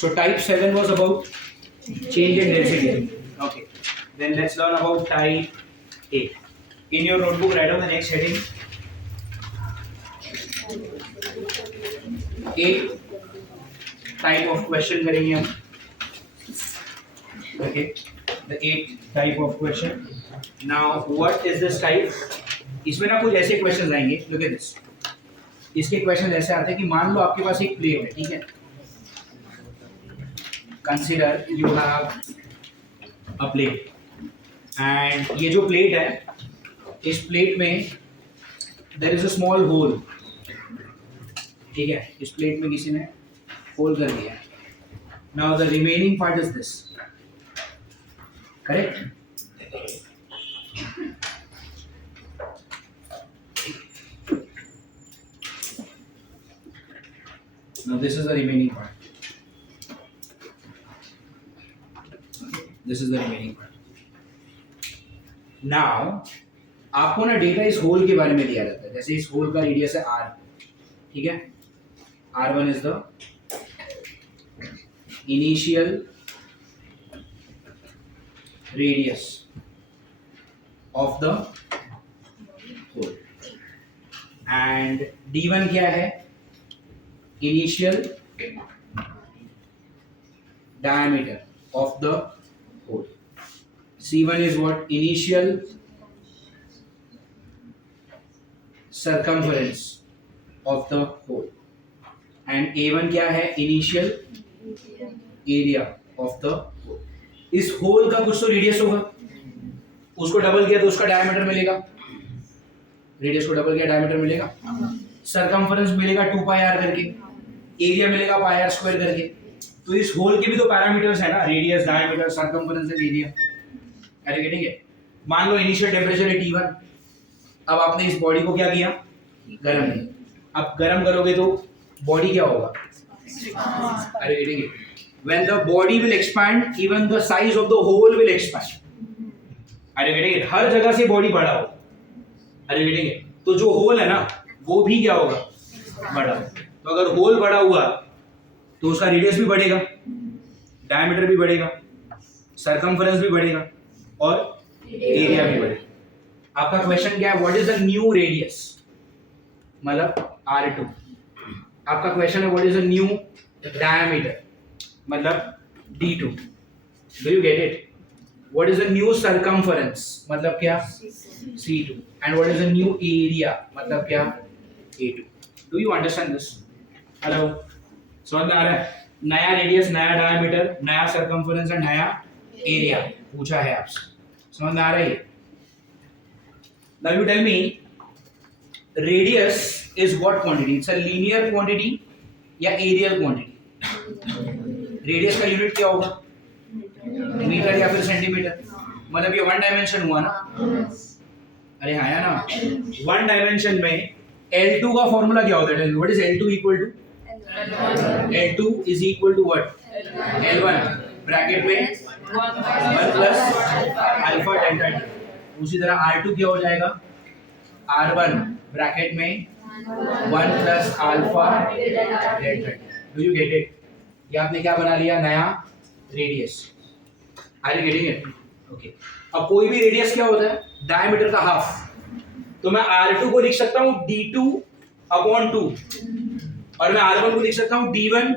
So type 7 was about change in density. Okay. Then let's learn about type 8. In your notebook, write down the next heading. 8 type of question करेंगे हम. Okay. The 8 type of question. Now, what is this type? इसमें ना कुछ ऐसे question आएंगे. Look at this. इसके question ऐसे आते हैं कि मान लो आपके पास एक प्लेट है, ठीक है. Consider you have a plate and ये जो प्लेट है, इस प्लेट में there is a small hole. ठीक है, इस प्लेट में किसी ने होल कर दिया. Now the remaining part is this. Correct. Now this is the remaining part. This is the remaining part. Now आपको ना डेटा इस होल के बारे में दिया जाता है. जैसे इस होल का रेडियस है r, ठीक है. r1 is the initial radius of the hole and d1 क्या है? Initial diameter of the hole. C1 is what? Initial circumference of the hole. And A1 क्या है? Initial area of the hole. इस whole का कुछ तो radius होगा. उसको डबल किया तो उसका डायमीटर मिलेगा. रेडियस को डबल किया डायमीटर मिलेगा. सरकमफरेंस मिलेगा 2 पाई r करके. एरिया मिलेगा पाई r स्क्वायर करके. तो इस होल के भी तो पैरामीटर्स है ना, radius, diameter, circumference and area. अरे गेटिंग इट. मान लो इनिशियल टेंपरेचर है T1. अब आपने इस बॉडी को क्या किया? गरम किया. अब गरम करोगे तो बॉडी क्या होगा? Are getting it. When the body will expand, even the size of the hole will expand. Are getting it. हर जगह से बॉडी बड़ा हो. अरे गेटिंग इट. तो जो होल है ना, वो भी क्या होगा? बड़ा. तो अगर होल बड़ा हुआ तो उसका रेडियस भी बढ़ेगा, डायमीटर भी बढ़ेगा, सरकमफरेंस भी बढ़ेगा और एरिया भी बढ़ेगा. आपका क्वेश्चन क्या है? What is the new radius? मतलब R2. आपका क्वेश्चन है what is the new diameter? मतलब D2. Do you get it? What is the new circumference? मतलब क्या? C2. And what is the new area? मतलब क्या? A2. Do you understand this? Hello, समझ में आ रहा है? नया रेडियस, नया डायमीटर, नया सरकमफरेंस एंड नया एरिया पूछा है आपसे. समझ में आ रहा है? Now you tell me, radius is what quantity? It's a linear quantity या एरियल क्वांटिटी? रेडियस का यूनिट क्या होगा? मीटर या फिर सेंटीमीटर? मतलब ये वन डायमेंशन हुआ ना. अरे हाँ या ना. वन डायमेंशन में L2 का फॉर्मूला क्या होता है? What is L2 equal to? L2 is equal to what? L1 bracket में 1 प्लस अल्फा डेल्टा टी. उसी तरह R2 क्या हो जाएगा? R1 ब्रैकेट में 1 plus alpha delta T. Do you get it? ये आपने क्या बना लिया? नया radius. Are you getting it? Okay. अब कोई भी रेडियस क्या होता है? डायमीटर का हाफ. तो मैं R2 को लिख सकता हूँ D2 अपॉन 2 और मैं R1 को लिख सकता हूँ D1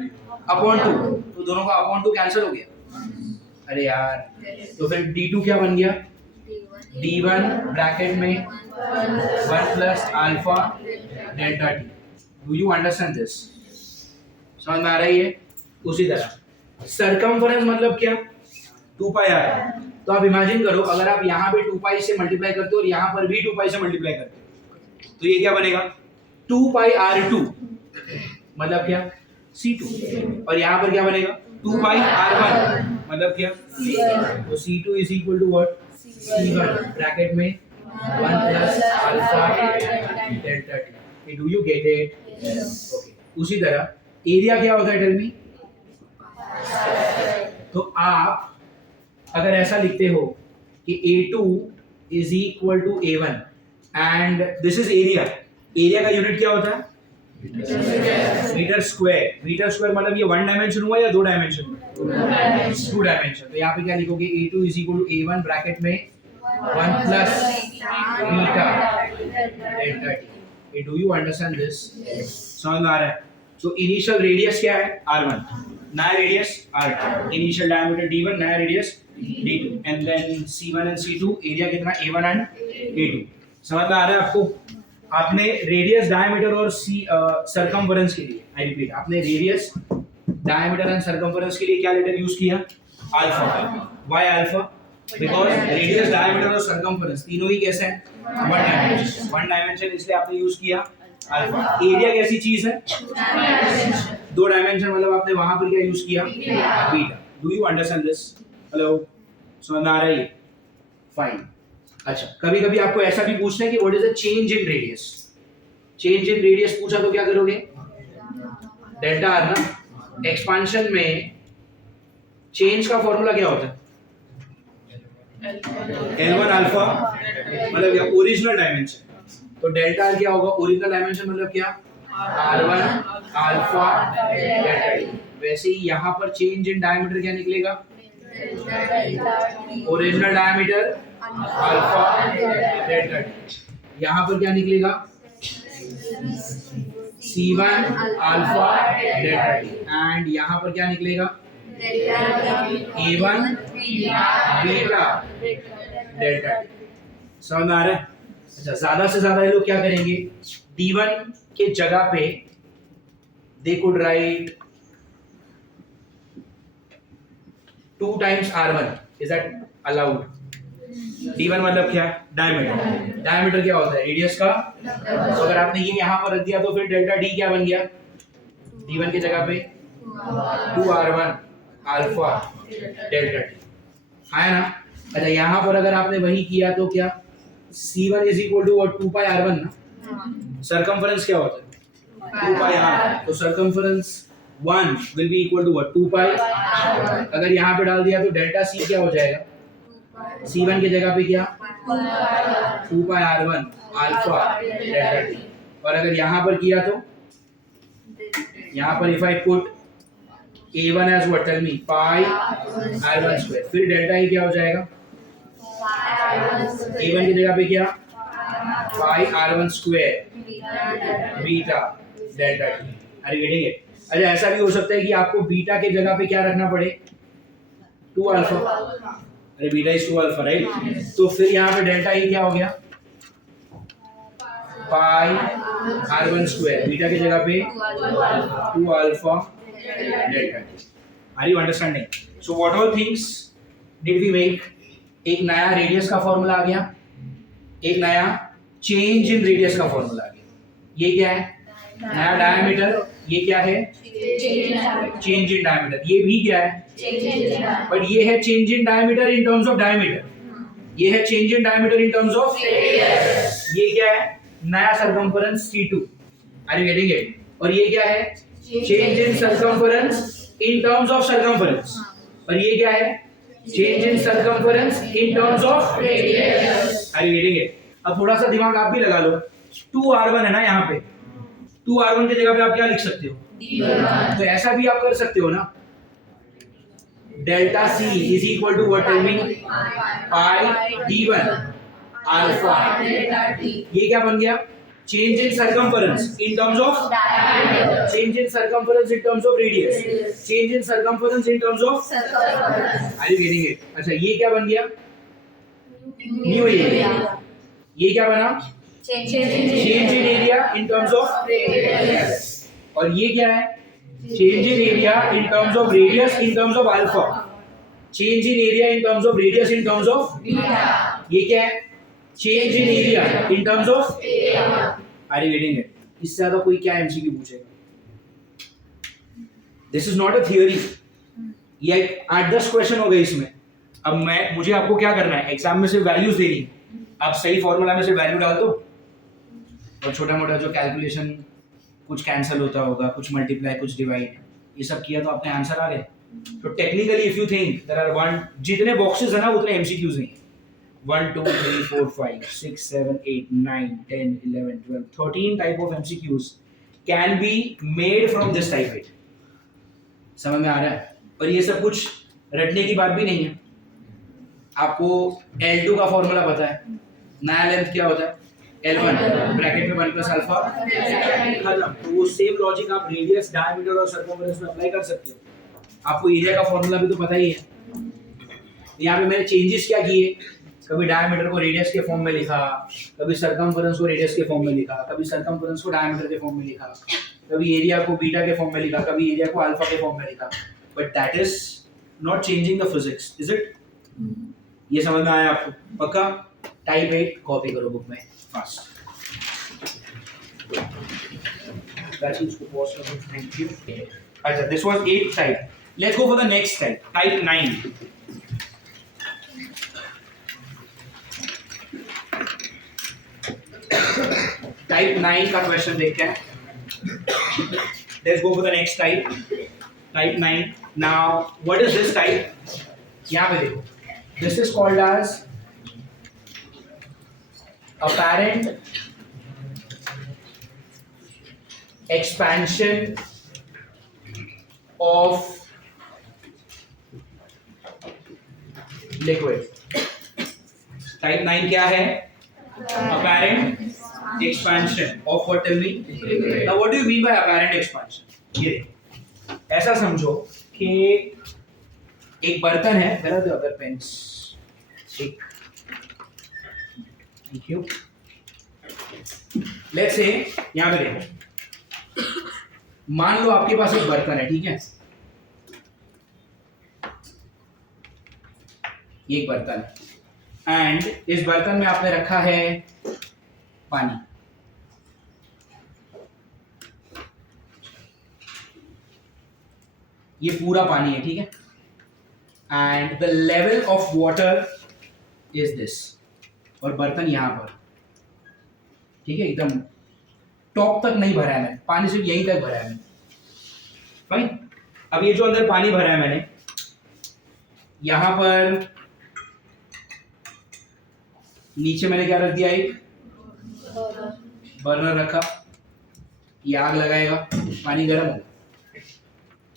अपॉन 2. तो दोनों का अपॉन 2 कैंसिल हो गया. अरे यार, तो फिर D2 क्या बन गया? D1 ब्रैकेट में 1 plus alpha delta T. Do you understand this? समझ में आ रही है? उसी तरह सरकमफरेंस मतलब क्या? 2 पाई r. तो आप इमेजिन करो, अगर आप यहाँ पे 2 पाई से मल्टीप्लाई करते हो और यहाँ पर भी 2 पाई से मल्टीप्लाई करते हो, तो ये क्या बनेगा? 2 पाई r2 मतलब क्या? C2. और यहाँ पर क्या बनेगा? 2 पाई r1 मतलब क्या? तो C2 is equal to what? C1 bracket में 1 plus alpha delta T. Do you get it? Okay. उसी तरह एरिया क्या होता है? Tell me. तो आप अगर ऐसा लिखते हो कि A2 is equal to A1 and this is area. Area का यूनिट क्या होता है? मीटर स्क्वायर मतलब ये 1 डायमेंशन हुआ या 2 डायमेंशन? 2 डायमेंशन। तो यहाँ पे क्या लिखोगे? A2 is equal to A1 bracket में 1 plus beta delta T. Do you understand this? समझ में आ रहा है? तो इनिशियल रेडियस क्या है? R1, नया radius R2, initial diameter D1, नया radius D2, and then C1 and C2, area कितना? A1 and A2। समझ में आ रहा है आपको? आपने रेडियस, डायमीटर और सरकमफेरेंस के लिए, आई रिपीट, आपने रेडियस, डायमीटर एंड सरकमफेरेंस के लिए क्या लेटर यूज किया? Alpha. Why alpha? Because radius, diameter और सरकमफेरेंस तीनों ही कैसे हैं? 1 डायमेंशन, इसलिए आपने यूज किया अल्फा। एरिया कैसी चीज है? 2 डायमेंशन, मतलब आपने वहां पर क्या यूज किया? Beta. Do you understand this? Hello, समझ में आ रहा है? फाइन। अच्छा, कभी कभी आपको ऐसा भी पूछना है कि what is the change in radius. Change in radius पूछा तो क्या करोगे? डेल्टा आर ना। एक्सपांशन में चेंज का फॉर्मूला क्या होता है? L1 अल्फा, मतलब क्या? Original dimension. तो डेल्टा आर क्या होगा? ओरिजिनल डायमेंशन मतलब क्या? R1 alpha delta T. वैसे ही यहाँ पर चेंज इन डायमीटर क्या निकलेगा? Original diameter alpha delta T. यहाँ पर क्या निकलेगा? C1 alpha delta T, and यहाँ पर क्या निकलेगा? A1 beta delta T. समझ में आ रहा है? अच्छा, ज्यादा से ज्यादा ये लोग क्या करेंगे? D1 के जगह पे they could write 2 times R1। Is that allowed? D1 मतलब क्या? डायमीटर। डायमीटर क्या होता है? रेडियस का। तो अगर आपने ये यहाँ पर रख दिया तो फिर डेल्टा D क्या बन गया? D1 की जगह पे 2R1 अल्फा डेल्टा टी, है ना? अच्छा, यहाँ पर अगर आपने वही किया तो क्या? C1 is equal to 2 pi R1 ना। सरकमफेरेंस क्या होता है? 2 पाई R। तो circumference 1 will be equal to 2 pi. अगर यहाँ पे डाल दिया तो डेल्टा C क्या हो जाएगा? C1 की जगह पे क्या? 2 पाई R1 अल्फा डेल्टा टी। और अगर यहाँ पर किया तो यहाँ पर if I put A1 as what? Tell me. Pi R1 square। फिर डेल्टा E क्या हो जाएगा? A1 की जगह पे क्या? Pi R1 square beta delta T। Are you getting it? अच्छा, ऐसा भी हो सकता है कि आपको बीटा के जगह पे क्या रखना पड़े? 2 अल्फा। अरे बीटा इज 2 अल्फा, राइट? तो फिर यहाँ पे डेल्टा E क्या हो गया? Pi R1 square बीटा की जगह पे 2 alpha delta T. Are you understanding? So what all things did we make? एक नया रेडियस का फॉर्मूला आ गया, एक नया चेंज इन रेडियस का फॉर्मूला आ गया। ये क्या है? नया डायमीटर। ये क्या है? Change in diameter. ये भी क्या है? बट ये है change in diameter in terms of diameter, ये है change in diameter in terms of radius. ये क्या है? नया circumference C2। Are you getting it? और ये क्या है? Change in circumference in terms of circumference. और ये क्या है? Change in circumference in terms of radius. Are you getting it? अब थोड़ा सा दिमाग आप भी लगा लो। 2R1 है ना यहाँ पे, 2R1 की जगह पे आप क्या लिख सकते हो? D1। तो ऐसा भी आप कर सकते हो ना, delta C is equal to what? Tell me. Pi D1 alpha delta T। ये क्या बन गया? Change in circumference in terms of diameter, change in circumference in terms of radius, change in circumference in terms of circumference. Are you getting it? अच्छा, ये क्या बन गया? New area. ये क्या बना? Change in area in terms of radius. और ये क्या है? Change in area in terms of radius in terms of alpha, change in area in terms of radius in terms of beta. ये क्या है? Change in area in terms of area. Are you getting it? इससे ज्यादा कोई क्या MCQ पूछेगा? This is not a theory, ये 8-10 question हो गए इसमें। अब मुझे आपको क्या करना है? एग्जाम में सिर्फ वैल्यूज देनी है। आप सही फॉर्मूला में से वैल्यू डाल दो और छोटा मोटा जो कैलकुलेशन, कुछ कैंसिल होता होगा, कुछ मल्टीप्लाई, कुछ डिवाइड, ये सब किया तो अपने आंसर आ गए। तो technically if you think there are 1, जितने बॉक्सेस है ना उतने एमसीक्यूज नहीं है। 1 2 3 4 5 6 7 8 9 10 11 12 13 type of MCQs can be made from this type wait. समझ में आ रहा है? और ये सब कुछ रटने की बात भी नहीं है। आपको L2 का फॉर्मूला पता है, नया लेंथ क्या होता है L1 ब्रैकेट में 1 प्लस अल्फा खत्म। तो वो सेम लॉजिक आप रेडियस, डायमीटर और सर्कमफेरेंस में अप्लाई कर सकते हो। आपको एरिया का फॉर्मूला भी तो पता ही है। यहाँ पे मैंने चेंजेस क्या किए, कभी डायमीटर को रेडियस के फॉर्म में लिखा, कभी सर्कमफेरेंस को रेडियस के फॉर्म में लिखा, कभी सर्कमफेरेंस को डायमीटर के फॉर्म में लिखा, कभी एरिया को बीटा के फॉर्म में लिखा, कभी एरिया को अल्फा के फॉर्म में लिखा। But that is not changing the physics, is it? ये समझ में आया आपको? पक्का? टाइप 8 कॉपी करो बुक में फास्ट। इसको पॉज कर दो, थैंक यू। अच्छा, this was 8th type. Let's go for the next type, type 9। Type 9 का क्वेश्चन देखते हैं। Let's go for the next type, type 9। Now what is this type? यहाँ पे देखो, this is called as apparent expansion of liquid। Type 9 क्या है? apparent expansion of what? Tell me. Now what do you mean by apparent expansion? ये ऐसा समझो कि एक बर्तन है, मेरा दो अगर पेंस, एक, थैंक यू। लेट्स से यहां पे देखो, मान लो आपके पास एक बर्तन है, ठीक है? ये एक बर्तन है एंड इस बर्तन में आपने रखा है पानी। ये पूरा पानी है, ठीक है? And the level of water is this, और बर्तन यहां पर, ठीक है? एकदम टॉप तक नहीं भरा है मैंने, पानी सिर्फ यहीं तक भरा है मैंने, फाइन। अब ये जो अंदर पानी भरा है मैंने, यहां पर नीचे मैंने क्या रख दिया, एक बर्नर रखा, ये आग लगाएगा, पानी गर्म होगा,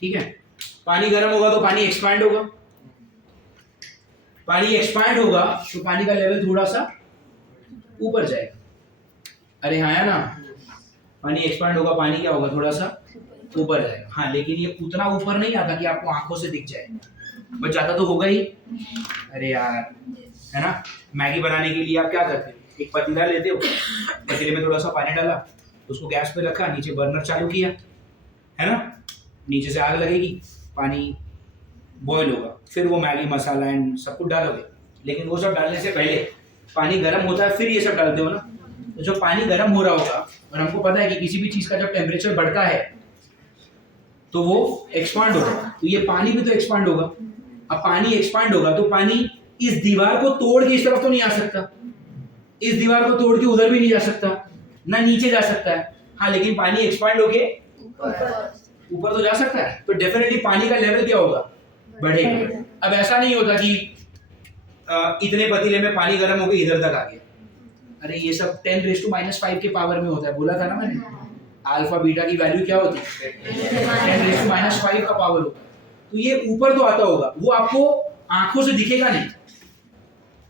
ठीक है? पानी गर्म होगा तो पानी एक्सपैंड होगा, पानी एक्सपैंड होगा तो पानी का लेवल थोड़ा सा ऊपर जाएगा। अरे हाँ ना, पानी एक्सपैंड होगा, पानी क्या होगा, थोड़ा सा ऊपर जाएगा। हाँ, लेकिन ये उतना ऊपर नहीं आता कि आपको आंखों से दिख जाए, बट जाता तो होगा ही। अरे यार, है ना? मैगी बनाने के लिए आप क्या करते हो, एक पतीला लेते हो, पतीले में थोड़ा सा पानी डाला, उसको गैस पे रखा, नीचे बर्नर चालू किया, है ना? नीचे से आग लगेगी, पानी बॉयल होगा, फिर वो मैगी मसाला एंड सब कुछ डालोगे। लेकिन वो सब डालने से पहले पानी गर्म होता है, फिर ये सब डालते हो ना। तो जब पानी गर्म हो रहा होगा, और हमको पता है कि किसी भी चीज का जब टेम्परेचर बढ़ता है तो वो एक्सपांड होगा, तो ये पानी भी तो एक्सपांड होगा। अब पानी एक्सपांड होगा तो पानी इस दीवार को तोड़ के इस तरफ तो नहीं आ सकता, इस दीवार को तोड़ के उधर भी नहीं जा सकता, ना नीचे जा सकता है। हाँ, लेकिन पानी एक्सपांड होके ऊपर तो जा सकता है, तो डेफिनेटली पानी का लेवल क्या होगा, बढ़ेगा। अब ऐसा नहीं होता कि इतने पतीले में पानी गर्म होकर इधर तक आ गया। अरे ये सब 10⁻⁵ के पावर में होता है, बोला था ना मैंने, अल्फा बीटा की वैल्यू क्या होती है, 10⁻⁵ का पावर होता है। तो ये ऊपर तो आता होगा, वो आपको आंखों से दिखेगा नहीं।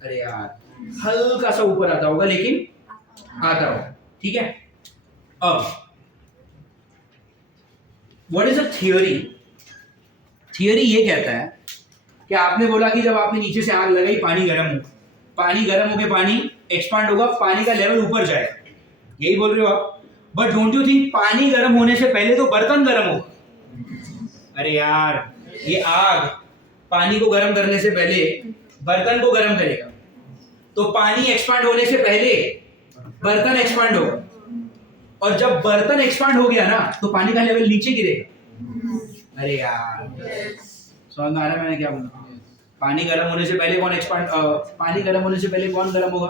अरे यार, हल्का सा ऊपर आता होगा, लेकिन आता होगा, ठीक है? अब what is a theory? Theory ये कहता है कि आपने बोला कि जब आपने नीचे से आग लगाई, पानी गर्म हो, पानी गर्म होके पानी एक्सपांड होगा, पानी का लेवल ऊपर जाएगा, यही बोल रहे हो आप। बट डोंट यू थिंक पानी गर्म होने से पहले तो बर्तन गर्म होगा? अरे यार, ये आग पानी को गर्म करने से पहले बर्तन को गर्म करेगा, तो पानी एक्सपांड होने से पहले बर्तन एक्सपांड होगा, और जब बर्तन एक्सपांड हो गया ना तो पानी का लेवल नीचे गिरेगा। अरे यार, समझ में आ रहा है मैंने क्या बोला? पानी गर्म होने से पहले कौन एक्सपांड, पानी गर्म होने से पहले कौन गर्म होगा,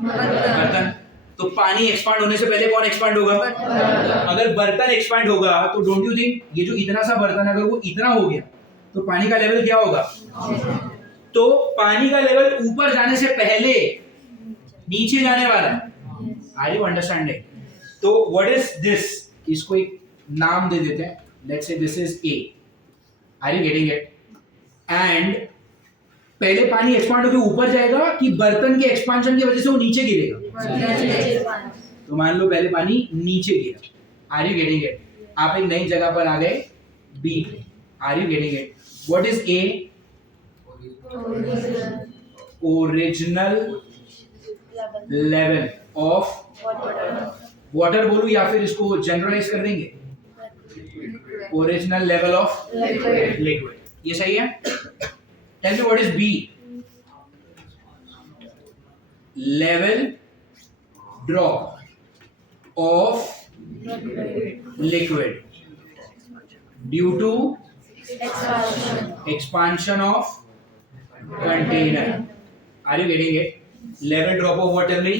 बर्तन। तो पानी एक्सपांड होने से पहले कौन एक्सपांड होगा, अगर बर्तन एक्सपांड होगा तो डोंट यू थिंक ये जो इतना सा बर्तन है, अगर वो इतना हो गया तो पानी का लेवल क्या होगा? तो पानी का लेवल ऊपर जाने से पहले नीचे जाने वाला है। Are you understanding? तो व्हाट इज दिस? इसको एक नाम दे देते हैं, let's say this is a, are you getting it? And पहले पानी एक्सपांड होकर ऊपर जाएगा कि बर्तन के एक्सपांशन की वजह से वो नीचे गिरेगा? तो मान लो पहले पानी नीचे गिरा, आर यू गेटिंग इट? आप एक नई जगह पर आ गए B, are you getting it? What is A? Original level of water बोलूं या फिर इसको जनरलाइज कर देंगे? ओरिजिनल लेवल ऑफ लिक्विड, ये सही है? Tell me what is B? Level drop of liquid due to expansion of container, are you getting it? Level drop of water में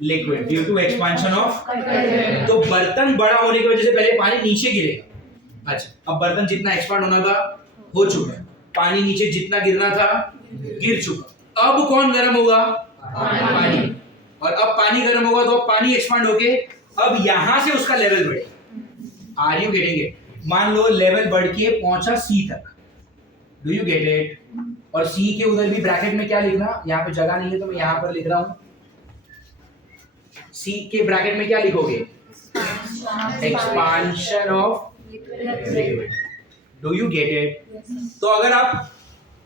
liquid due to expansion of container. तो बर्तन बड़ा होने की वजह से पहले पानी नीचे गिरेगा। अच्छा, अब बर्तन जितना एक्सपांड होना था हो चुका है, पानी नीचे जितना गिरना था गिर चुका। अब कौन गर्म होगा? पानी। और अब पानी गर्म होगा तो अब पानी एक्सपांड होके अब यहां से उसका लेवल बढ़ेगा। Are you getting it? मान लो लेवल बढ़ के पहुंचा सी तक, डू यू गेट इट? और सी के उधर भी ब्रैकेट में क्या लिखना, यहाँ पे जगह नहीं है तो मैं यहाँ पर लिख रहा हूं, सी के ब्रैकेट में क्या लिखोगे? Expansion of liquid, do you get it? तो अगर आप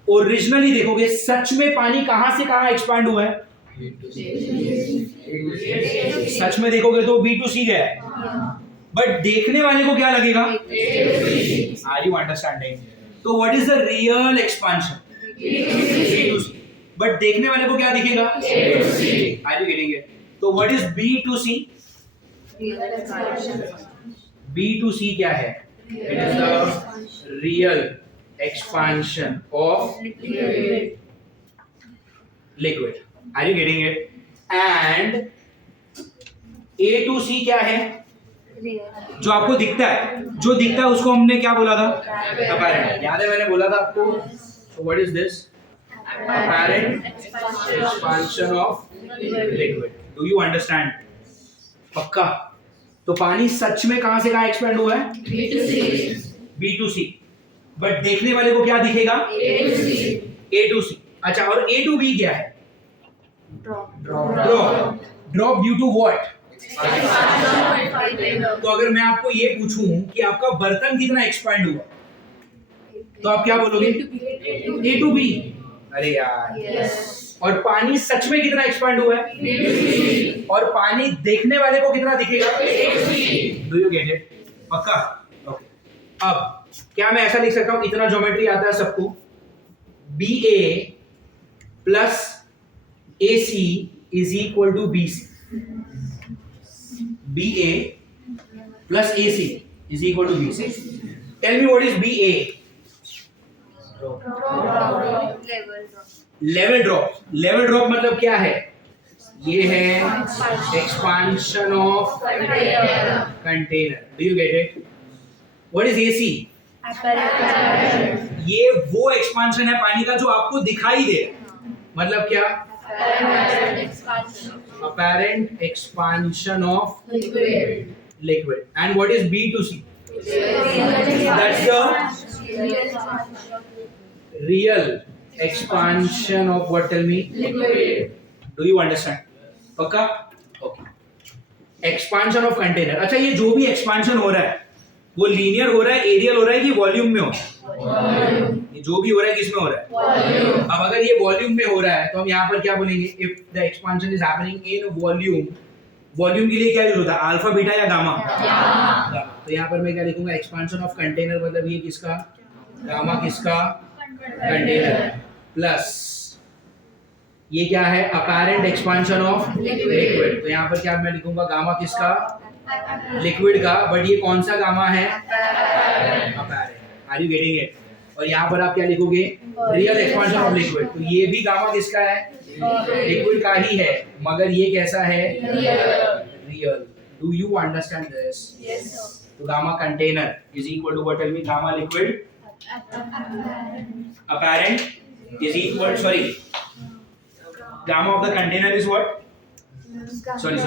ओरिजिनली देखोगे सच में पानी कहां से कहां एक्सपांड हुआ है? सच में देखोगे तो बी टू सी गया है, बट देखने वाले को क्या लगेगा? Are you understanding? तो what is the real expansion? B to C, but देखने वाले को क्या दिखेगा? Are you getting it? तो what is B to C? B to C क्या है? It is the real expansion of liquid, are you getting it? And A to C क्या है? जो आपको दिखता है, जो दिखता है उसको हमने क्या बोला था? अपैरेंट। याद है मैंने बोला था आपको? So what is this? Apparent expansion of liquid, do you understand? पक्का? तो पानी सच में कहां से कहां एक्सपेंड हुआ है? बी टू सी, बट देखने वाले को क्या दिखेगा? A to C. अच्छा, और ए टू बी क्या है? Drop due to what? तो अगर मैं आपको ये पूछूं कि आपका बर्तन कितना एक्सपांड हुआ, तो आप क्या बोलोगे? ए टू बी। अरे यार, और पानी सच में कितना एक्सपांड हुआ है? और पानी देखने वाले को कितना दिखेगा? Do you get it? पक्का? ओके। अब क्या मैं ऐसा लिख सकता हूं, इतना ज्योमेट्री आता है सबको, B A plus A C is equal to B C, BA plus AC is equal to BC. Tell me what is BA? Level drop. Level drop मतलब क्या है? ये है expansion of container. Do you get it? What is AC? ये वो expansion है पानी का जो आपको दिखाई दे रहा है। मतलब क्या? Apparent expansion of liquid. And what is B to C? That's the real expansion of what? Tell me. Liquid. Do you understand? पक्का? Okay. Expansion of container. अच्छा, ये जो भी expansion हो रहा है वो लीनियर हो रहा है, एरियल हो रहा है कि वॉल्यूम में हो रहा है? जो भी हो रहा है किसमें हो रहा है? अब अगर ये वॉल्यूम में हो रहा है तो हम यहाँ पर क्या बोलेंगे? If the expansion is happening in volume, volume के लिए क्या यूज होता है? अल्फा, बीटा या गामा? गामा। तो यहाँ पर मैं क्या लिखूंगा? एक्सपांशन ऑफ कंटेनर, मतलब ये किसका? गामा किसका? कंटेनर, प्लस ये क्या है? Apparent expansion of liquid. तो यहाँ पर क्या मैं लिखूंगा? गामा किसका? लिक्विड का, बट ये कौन सा गामा है? Apparent. Are you getting it? और यहाँ पर आप क्या लिखोगे? Real expansion of liquid. तो ये भी गामा किसका है? लिक्विड का ही है, मगर ये कैसा है? Real. Do you understand this? Yes, sir. तो gamma container is equal to what? Tell me. Gamma liquid apparent is equal, sorry, gamma of the container is what? Sorry.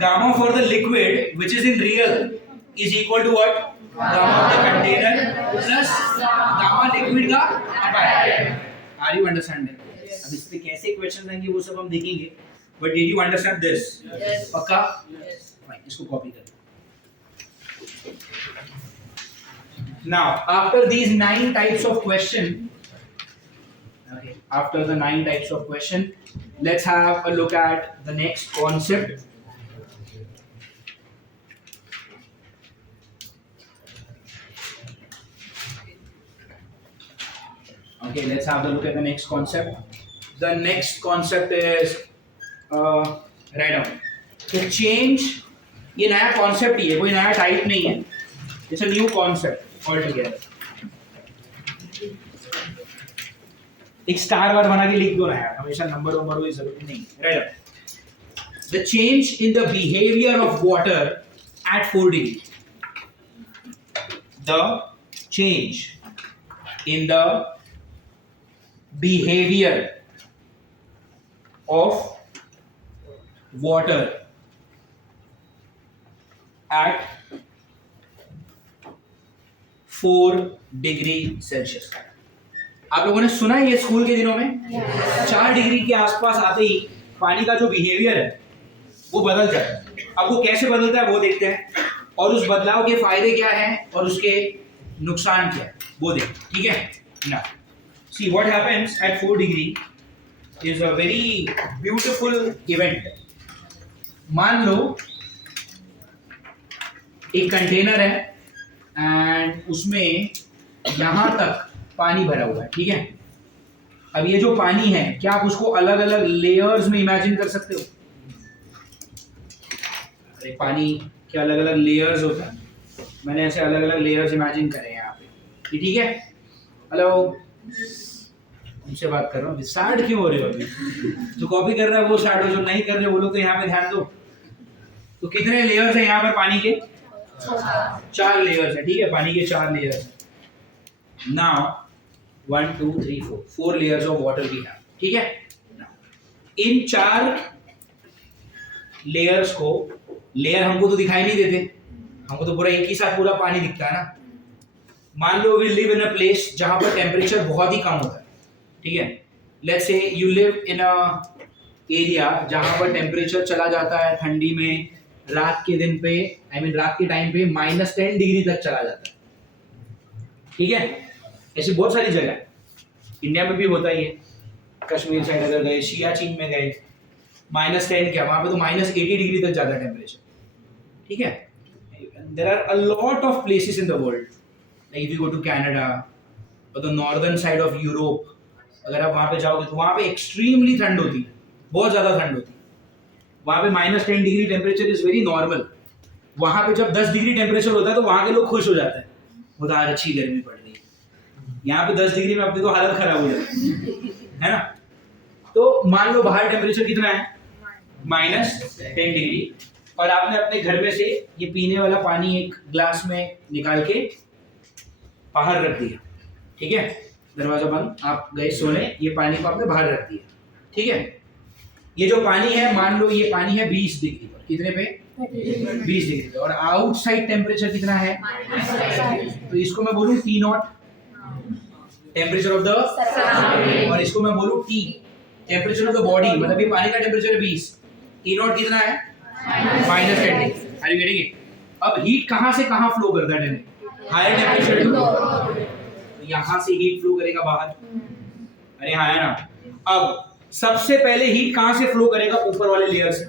Gamma for the liquid which is in real is equal to what, gamma of the container plus gamma liquid का apparent. Are you understanding? अब इस पे कैसे question आएंगे वो सब हम देखेंगे, but did you understand this? पक्का? फाइन, इसको कॉपी कर। Now, after these 9 types of question, okay, after the 9 types of question, let's have a look at the next concept. Okay, let's have a look at the next concept. The next concept is write down. The change, ये नया concept ही है, कोई नया type नहीं है. It's a new concept altogether. एक star वार बना के लिख दो ना यार, हमेशा नंबर वंबर की जरूरत नहीं. Right up. The change in the behavior of water at 4 degree. The change in the behavior of water at 4 degree Celsius. आप लोगों ने सुना है ये स्कूल के दिनों में? 4 डिग्री के आसपास आते ही पानी का जो बिहेवियर है वो बदल जाता है. अब वो कैसे बदलता है वो देखते हैं, और उस बदलाव के फायदे क्या हैं और उसके नुकसान क्या है वो देखते हैं. ठीक है ना? See what happens at 4 degree is a very beautiful event. मान लो एक कंटेनर है एंड उसमें यहाँ तक पानी भरा हुआ है. ठीक है, अब ये जो पानी है क्या आप उसको अलग अलग लेयर्स में इमेजिन कर सकते हो? अरे पानी के अलग अलग लेयर्स होता है, मैंने ऐसे अलग अलग लेयर्स इमेजिन करे हैं यहाँ पे. ठीक है, हेलो उनसे बात कर रहा हूँ. सैड क्यों हो रहे हो अभी? जो कॉपी कर रहा है वो सैड हो, जो नहीं कर रहे वो लोग तो यहाँ पे ध्यान दो. तो कितने लेयर्स हैं यहाँ पर पानी के? 4 लेयर्स है. ठीक है, पानी के 4 layers. Now 1 2 3 4 layers of water we have. ठीक है, इन 4 लेयर्स को, लेयर हमको तो दिखाई नहीं देते, हमको तो पूरा एक ही साथ पूरा पानी दिखता है ना. मान लो we live in a place जहां पर टेम्परेचर बहुत ही कम होता है. ठीक है, let's say you live in a area जहां पर टेम्परेचर चला जाता है ठंडी में रात के दिन पे, आई मीन रात के टाइम पे -10 डिग्री तक चला जाता है. ठीक है, ऐसी बहुत सारी जगह है, इंडिया में भी होता ही है. कश्मीर साइड अगर गए, सियाचिन में गए, -10 क्या, वहां पे तो -80 डिग्री तक जाता है टेम्परेचर. ठीक है, there are a lot of places in the world, like if you go to Canada और the northern side of Europe, अगर आप वहां पे जाओगे तो वहां पे एक्सट्रीमली ठंड होती है, बहुत ज्यादा ठंड होती है. वहां पे -10 degree temperature is very normal. वहां पे जब 10 डिग्री टेम्परेचर होता है तो वहां के लोग खुश हो जाते हैं, बहुत अच्छी गर्मी पड़ रही है. यहाँ पे 10 डिग्री में अपनी तो हालत खराब हो जाती है ना. तो मान लो बाहर टेम्परेचर कितना है? -10 डिग्री, और आपने अपने घर में से ये पीने वाला पानी एक ग्लास में निकाल के बाहर रख दिया. ठीक है, दरवाजा बंद, आप गए सोने, ये पानी को आपने बाहर रख दिया. ठीक है, ये जो पानी है, मान लो ये पानी है 20 डिग्री पर. कितने पे? 20 डिग्री पे. और आउटसाइड टेम्परेचर कितना है? तो इसको मैं बोलूं T0, टेम्परेचर ऑफ द, और इसको मैं बोलूं T, temperature of the body. मतलब ये पानी का टेम्परेचर है 20, T0 कितना है? -10 degree. Are you getting it? अब हीट कहां से कहां फ्लो करता है? हायर टेम्परेचर टू, यहां से हीट फ्लो करेगा बाहर. अरे हाँ है ना. अब सबसे पहले हीट कहां से फ्लो करेगा? ऊपर वाले लेयर से.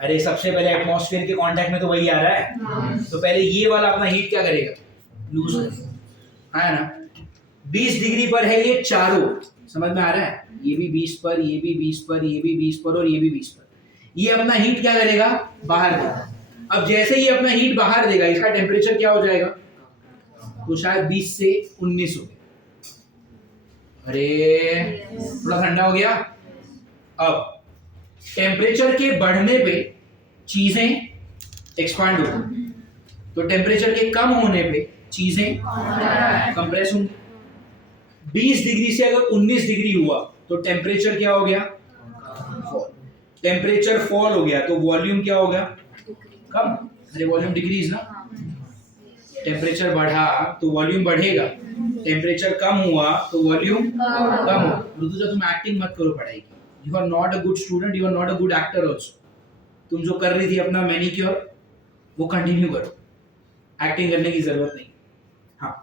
अरे सबसे पहले एटमॉस्फेयर के कांटेक्ट में तो वही आ रहा है, तो पहले ये वाला अपना हीट क्या करेगा? लूज करेगा, है ना. 20 डिग्री पर है ये चारों, समझ में आ रहा है? ये भी 20 पर, ये भी 20 पर, ये भी 20 पर और ये भी 20 पर. ये अपना हीट क्या करेगा? बाहर देगा. अब जैसे ही अपना हीट बाहर देगा, इसका टेम्परेचर क्या हो जाएगा? तो शायद 20 से 19 हो गया. अरे थोड़ा ठंडा हो गया. अब टेम्परेचर के बढ़ने पे चीजें एक्सपांड होती, तो टेम्परेचर के कम होने पे चीजें कंप्रेस होंगी. 20 डिग्री से अगर 19 डिग्री हुआ तो टेम्परेचर क्या हो गया? फॉल. टेम्परेचर फॉल हो गया तो वॉल्यूम क्या हो गया? कम. अरे वॉल्यूम डिक्रीज ना, टेम्परेचर बढ़ा तो वॉल्यूम बढ़ेगा, टेम्परेचर कम हुआ तो वॉल्यूम कम हो। ऋतुजा तुम एक्टिंग मत करो पढ़ाई की, you are not a good student, you are not a good actor also. तुम जो कर रही थी अपना मैनिक्योर वो कंटिन्यू करो, एक्टिंग करने की जरूरत नहीं। हाँ,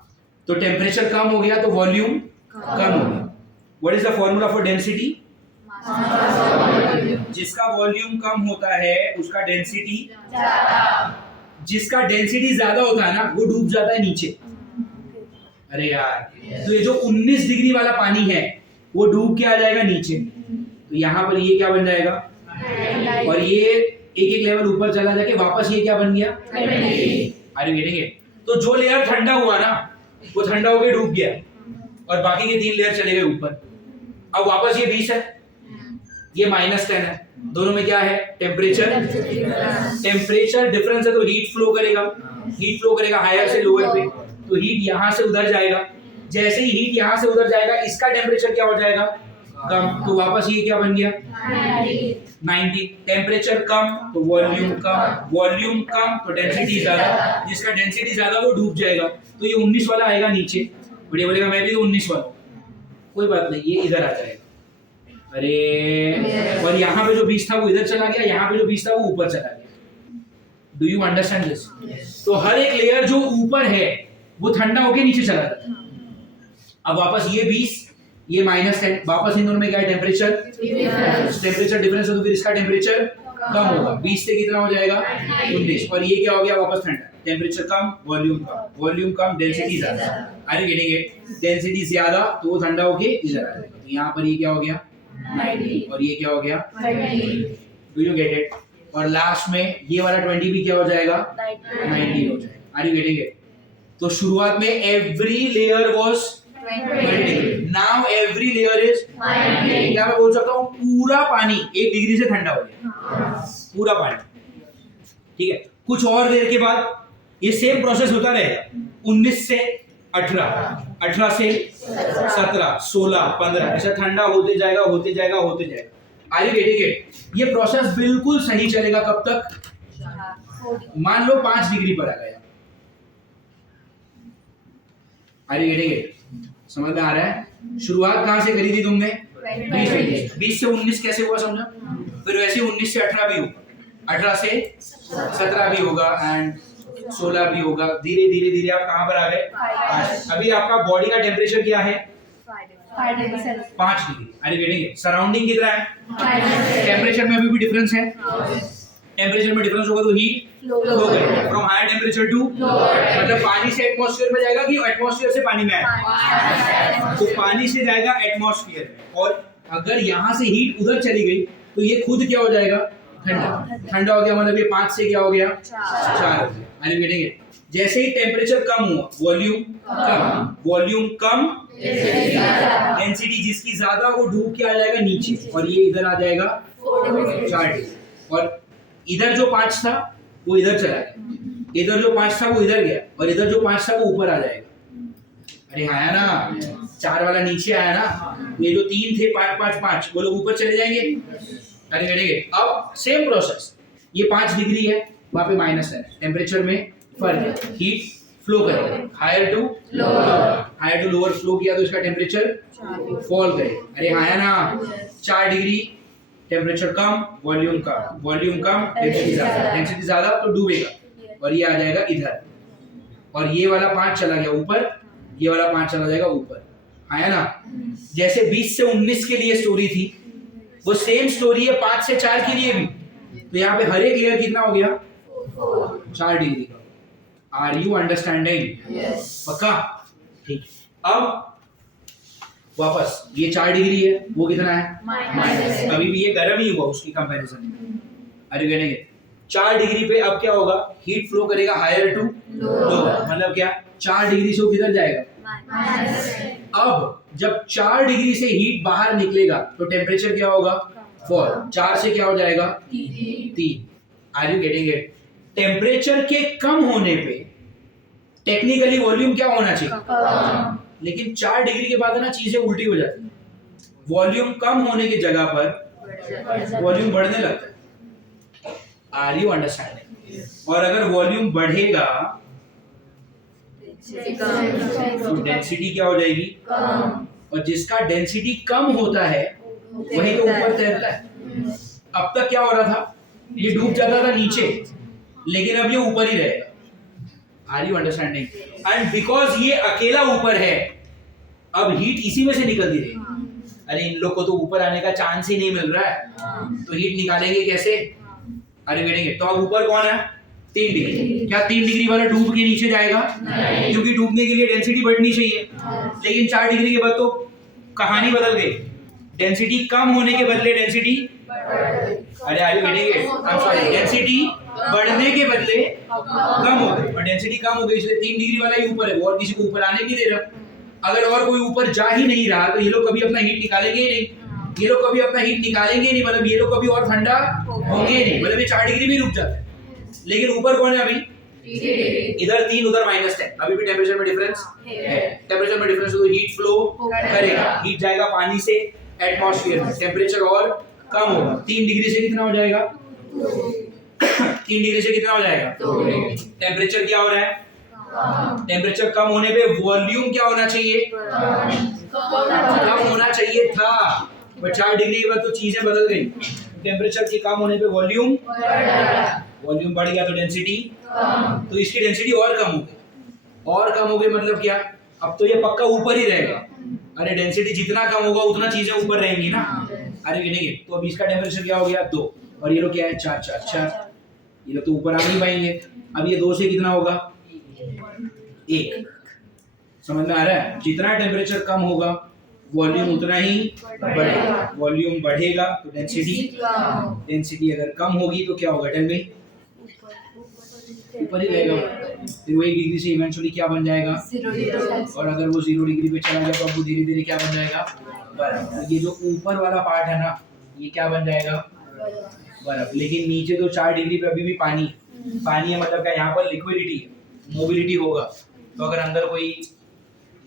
तो टेम्परेचर कम हो गया तो वॉल्यूम कम हो गया। What is the formula for density? जिसका वॉल्यूम कम होता है उसका डेंसिटी, जिसका डेंसिटी ज्यादा होता है ना वो डूब जाता है नीचे। अरे यार, तो ये जो 19 डिग्री वाला पानी है वो डूब के आ जाएगा नीचे, तो यहाँ पर ये क्या बन जाएगा, और ये एक एक लेवल ऊपर चला जाके वापस ये क्या बन गया, अरे गेटिंग इट। तो जो लेयर ठंडा हुआ ना वो ठंडा होके डूब गया और बाकी के 3 लेयर चले गए ऊपर। अब वापस ये 20 है, ये -10 है, दोनों में क्या है, टेम्परेचर। टेम्परेचर डिफरेंस है तो हीट फ्लो करेगा हायर से लोअर पे, तो हीट यहाँ से उधर जाएगा। जैसे ही हीट यहाँ से उधर जाएगा इसका टेम्परेचर क्या हो जाएगा, कम, तो वापस ये क्या बन गया, 90। टेम्परेचर कम तो वॉल्यूम कम तो डेंसिटी ज्यादा, जिसका डेंसिटी ज्यादा वो डूब जाएगा, तो ये 19 वाला आएगा नीचे। बढ़िया बोलेगा मैं भी तो 19 वाला, कोई बात नहीं, ये इधर आ जाएगा। अरे और यहाँ पे जो 20 था वो इधर चला गया, यहाँ पे जो 20 था वो ऊपर चला गया। Do you understand this? तो हर एक लेयर जो ऊपर है वो ठंडा होके नीचे चला जाता है। अब वापस ये 20, ये -10, वापस इन दोनों में क्या है, टेम्परेचर डिफरेंस है, तो फिर इसका टेम्परेचर कम होगा, 20 से कितना हो जाएगा, 19, और ये क्या हो गया, वापस ठंडा। टेम्परेचर कम, वॉल्यूम कम, डेंसिटी ज्यादा। Are you getting it? Density ज्यादा तो वो ठंडा होके इधर आ जाएगा, तो यहाँ पर ये क्या हो गया, 90, और ये क्या हो गया, 30। Do you get it? और लास्ट में ये वाला 20 भी क्या हो जाएगा, 90 हो जाएगा। Are you getting it? तो शुरुआत में every layer was 20, now every layer is 90। क्या मैं बोल सकता हूँ, पूरा पानी 1 डिग्री से ठंडा हो गया, पूरा पानी, ठीक है। कुछ और देर के बाद ये सेम प्रोसेस होता रहेगा, 19 से 18, 18 से 17, 16, 15, ऐसा ठंडा होते जाएगा। Are you getting it? ये प्रोसेस बिल्कुल सही चलेगा कब तक, मान लो 5 डिग्री पर आ गया। Are you getting it? समझ में आ रहा है? शुरुआत कहां से करी थी तुमने, 20 से 19 कैसे हुआ समझा, फिर वैसे 19 से 18 भी होगा, 18 से 17 भी होगा एंड 16 भी होगा। धीरे धीरे आप कहां पर आ गए, 5। अभी आपका बॉडी का टेम्परेचर क्या है, 5 डिग्री। अरे गेटिंग इट? सराउंडिंग कितना है, टेम्परेचर में अभी भी डिफरेंस है, टेम्परेचर में डिफरेंस होगा तो हीट फ्लो करेगा from higher temperature to lower, मतलब पानी से एटमॉस्फेयर में जाएगा कि एटमॉस्फेयर से पानी में आएगा, तो पानी से जाएगा एटमॉस्फेयर में, और अगर यहाँ से हीट उधर चली गई तो ये खुद क्या हो जाएगा, ठंडा हो गया, मतलब ये 5 से क्या हो गया, 4 हो गया। I am getting it? जैसे ही टेम्परेचर कम हुआ वॉल्यूम कम, डेंसिटी जिसकी ज्यादा वो डूब के आ जाएगा नीचे, और ये इधर आ जाएगा 4 डिग्री, और इधर जो 5 था वो इधर चला गया, इधर जो 5 था वो इधर गया, और इधर जो 5 था वो ऊपर आ जाएगा। अरे आया ना, 4 वाला नीचे आया ना, ये जो 3 थे 5 5 5 वो लोग ऊपर चले जाएंगे। अरे गेटिंग इट? अब सेम प्रोसेस, ये 5 डिग्री है, वहां पे माइनस है, टेम्परेचर में फर्क है, हीट फ्लो करेगा हायर टू लोअर फ्लो किया तो इसका टेम्परेचर फॉल करेगा। अरे आया ना, 4 डिग्री, टेम्परेचर कम, वॉल्यूम कम, डेंसिटी ज्यादा तो डूबेगा, और ये आ जाएगा इधर, और ये वाला 5 चला गया ऊपर, ये वाला 5 चला जाएगा ऊपर। आया ना? जैसे 20 से 19 के लिए स्टोरी थी, वो सेम स्टोरी है 5 से 4 के लिए भी। तो यहाँ पे हर एक लेयर कितना हो गया, 4 डिग्री का। Are you understanding? पक्का? ठीक। अब वापस ये 4 डिग्री है, वो कितना है, माइनस। अभी भी ये गर्म ही हुआ उसकी कंपैरिजन में। अरे कहने के 4 डिग्री पे अब क्या होगा, हीट फ्लो करेगा हायर टू लोअर, मतलब क्या, 4 डिग्री से वो किधर जाएगा, अब जब 4 डिग्री से हीट बाहर निकलेगा तो टेम्परेचर क्या होगा, फॉल, 4 से क्या हो जाएगा, 3। Are you getting it? Temperature के कम होने पे टेक्निकली वॉल्यूम क्या होना चाहिए, लेकिन 4 डिग्री के बाद ना चीजें उल्टी हो जाती है, वॉल्यूम कम होने की जगह पर वॉल्यूम बढ़ने लगता है। Are you understanding? और अगर वॉल्यूम बढ़ेगा तो डेंसिटी क्या हो जाएगी? और जिसका डेंसिटी कम होता है वही तो ऊपर तैरता है। अब तक क्या हो रहा था, ये डूब जाता था नीचे, लेकिन अब ये ऊपर ही रहेगा। Are you understanding? And because ये अकेला ऊपर है, अब हीट इसी में से निकलती रहेगी। अरे इन लोग को तो ऊपर आने का चांस ही नहीं मिल रहा है, तो हीट निकालेंगे कैसे? अरे बेटेंगे तो अब ऊपर कौन है? 3 डिग्री। क्या 3 डिग्री वाला डूब के नीचे जाएगा? क्योंकि डूबने के लिए डेंसिटी बढ़नी चाहिए, लेकिन 4 डिग्री के बाद तो कहानी बदल गई। डेंसिटी कम होने के बदले डेंसिटी, अरे are you getting it? I am sorry, density बढ़ने के बदले कम हो गई, और डेंसिटी कम हो गई इसलिए 3 डिग्री वाला ही ऊपर है, वो और किसी को ऊपर आने नहीं दे रहा। अगर और कोई ऊपर जा ही नहीं रहा तो ये लोग कभी अपना हीट निकालेंगे ही नहीं, ये लोग कभी अपना हीट निकालेंगे नहीं, मतलब ये लोग कभी और ठंडा होंगे नहीं, मतलब ये 4 डिग्री में रुक जाते हैं। लेकिन ऊपर कौन है अभी? इधर 3 उधर -10, अभी भी टेम्परेचर में डिफरेंस है। टेम्परेचर में डिफरेंस तो हीट फ्लो करेगा, हीट जाएगा पानी से एटमॉस्फेयर में, टेम्परेचर और कम होगा। 3 डिग्री से कितना हो जाएगा? 3 डिग्री से कितना हो जाएगा? टेम्परेचर क्या हो रहा है? टेम्परेचर कम होने पे वॉल्यूम क्या होना चाहिए? कम होना चाहिए था, बट 4 डिग्री के बाद तो चीजें बदल गई। टेम्परेचर के कम होने पे वॉल्यूम बढ़ गया, तो डेंसिटी, तो इसकी डेंसिटी और कम हो गई। और कम हो गई मतलब क्या? अब तो ये पक्का ऊपर ही रहेगा। अरे डेंसिटी जितना कम होगा उतना चीजें ऊपर रहेंगी ना। अरे गिनेंगे तो अब इसका टेम्परेचर क्या हो गया? 2, और ये लोग क्या है? 4, ये लोग तो ऊपर आ नहीं पाएंगे। अब ये 2 से कितना होगा? 1। समझ में आ रहा है? जितना टेम्परेचर कम होगा वॉल्यूम उतना ही बढ़ेगा, वॉल्यूम बढ़ेगा तो डेंसिटी अगर कम होगी तो क्या होगा? टेल मी, ऊपर ही रहेगा। फिर वो 1 डिग्री से इवेंचुअली क्या बन जाएगा? 0। और अगर वो 0 डिग्री पे चला गया तो अब वो धीरे धीरे क्या बन जाएगा? बर्फ। तो ये जो ऊपर वाला पार्ट है ना, ये क्या बन जाएगा? बर्फ। लेकिन नीचे तो 4 डिग्री पे अभी भी पानी है, मतलब क्या यहाँ पर लिक्विडिटी है, मोबिलिटी होगा। तो अगर अंदर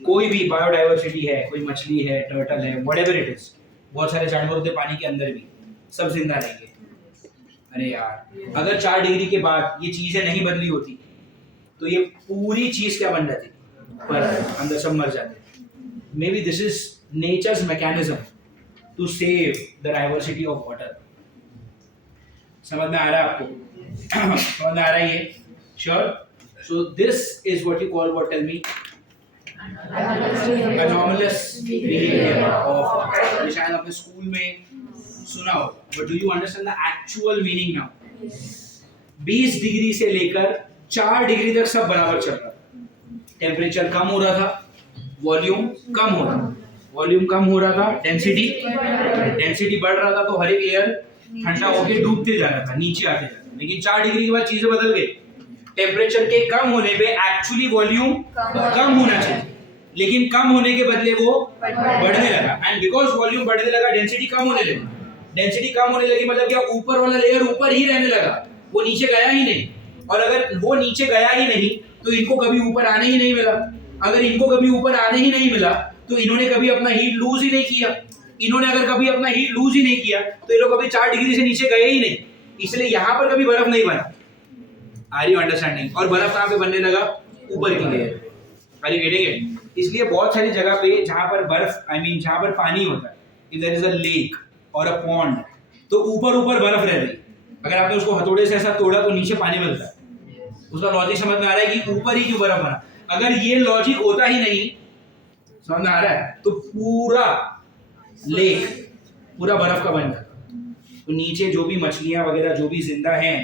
कोई भी बायोडाइवर्सिटी है, कोई मछली है, टर्टल है, व्हाटएवर इट इज, बहुत सारे जानवर होते हैं पानी के अंदर भी, सब जिंदा रहेंगे। अरे यार, अगर 4 डिग्री के बाद ये चीजें नहीं बदली होती तो ये पूरी चीज क्या बन जाती? पर अंदर सब मर जाते। Maybe this is nature's mechanism to save the diversity of water. समझ में आ रहा है आपको? समझ में आ रहा है ये? Sure? So this is what you call, what? Tell me. anomalous behavior of, शायद आपने स्कूल में सुना हो, but do you understand the actual meaning now? 20 degree से लेकर 4 डिग्री तक सब बराबर चल रहा था। टेम्परेचर कम हो रहा था, वॉल्यूम कम हो रहा था, डेंसिटी बढ़ रहा था, तो हर एक एयर ठंडा होकर डूबते जा रहा था, नीचे आते जा रहा था। लेकिन 4 डिग्री के बाद चीजें बदल गई। टेम्परेचर के कम होने पे एक्चुअली वॉल्यूम कम होना चाहिए, लेकिन कम होने के बदले वो बढ़ने लगा। एंड बिकॉज वॉल्यूम बढ़ने लगा, डेंसिटी कम होने लगी। डेंसिटी कम होने लगी मतलब क्या? ऊपर वाला लेयर ऊपर ही रहने लगा, वो नीचे गया ही नहीं। और अगर वो नीचे गया ही नहीं तो इनको कभी ऊपर आने ही नहीं मिला। अगर इनको कभी ऊपर आने ही नहीं मिला तो इन्होंने कभी अपना हीट लूज ही नहीं किया। इन्होंने अगर कभी अपना हीट लूज ही नहीं किया तो ये लोग कभी 4 डिग्री से नीचे गए ही नहीं, इसलिए यहाँ पर कभी बर्फ नहीं बना। Are you understanding? और बर्फ कहाँ पे बनने लगा? ऊपर की लेयर। Are you getting it? इसलिए बहुत सारी जगह पे जहाँ पर बर्फ, जहाँ पर पानी होता है, if there is a lake और अ पॉन्ड, तो ऊपर बर्फ रह रही। अगर आपने उसको हथौड़े से ऐसा तोड़ा तो नीचे पानी मिलता है। उसका लॉजिक समझ में आ रहा है कि ऊपर ही क्यों बर्फ बना? अगर ये लॉजिक होता ही नहीं, समझ में आ रहा है, तो पूरा लेक पूरा बर्फ का बन जाता। तो नीचे जो भी मछलियां वगैरह जो भी जिंदा हैं,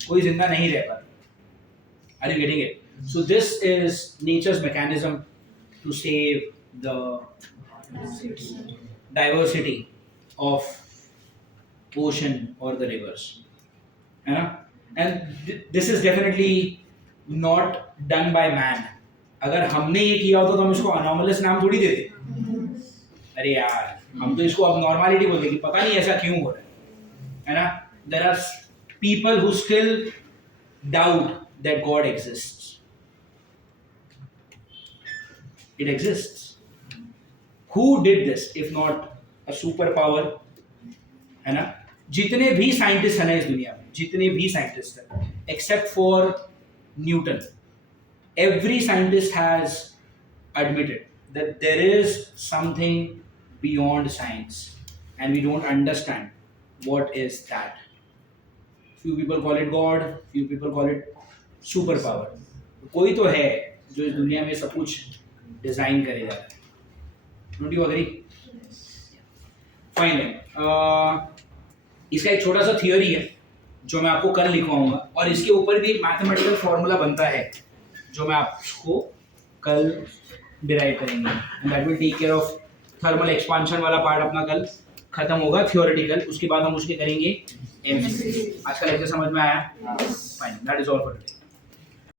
कोई जिंदा नहीं रह पाता। Are you getting it? So this is nature's mechanism to save the diversity of ocean or the rivers. है ना? And this is definitely not done by man. अगर हमने ये किया होता तो हम इसको anomalous नाम थोड़ी देते। अरे यार, हम तो इसको अब नॉर्मलिटी बोलते कि पता नहीं ऐसा क्यों हो रहा है ना? There are people who still doubt that God exists. It exists. Who did this if not a superpower? है ना? जितने भी साइंटिस्ट हैं इस दुनिया में, जितने भी साइंटिस्ट हैं, except for Newton. Every scientist has admitted that there is something beyond science and we don't understand what is that. Few people call it God, few people call it superpower. कोई तो है जो इस दुनिया में सब कुछ डिजाइन करेगा. Don't you agree? फाइन. इसका एक छोटा सा थियोरी है जो मैं आपको कल लिखवाऊंगा और इसके ऊपर भी एक मैथमेटिकल फॉर्मूला बनता है जो मैं आपको कल डिराइव करेंगे. And that will take care of thermal expansion वाला पार्ट. अपना कल खत्म होगा थियोरेटिकल, उसके बाद हम उसके करेंगे एमसीक्यू. आज का लेक्चर समझ में आया? Fine, that is all for today.